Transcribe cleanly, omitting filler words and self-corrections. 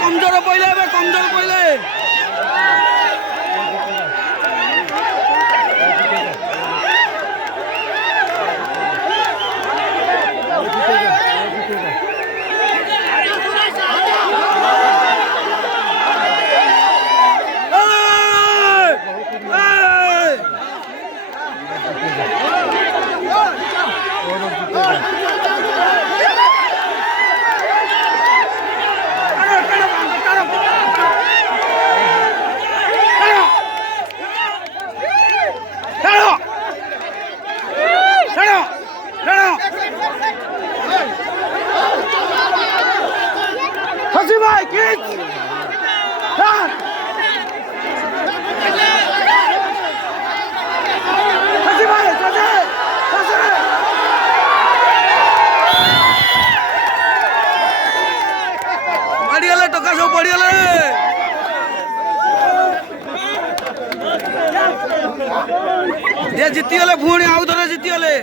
कमजोर पहले कमजोर पहले भाई किड्स बढ़िया टका सब बढ़िया जीती गले पुणी आउ थे जीती गले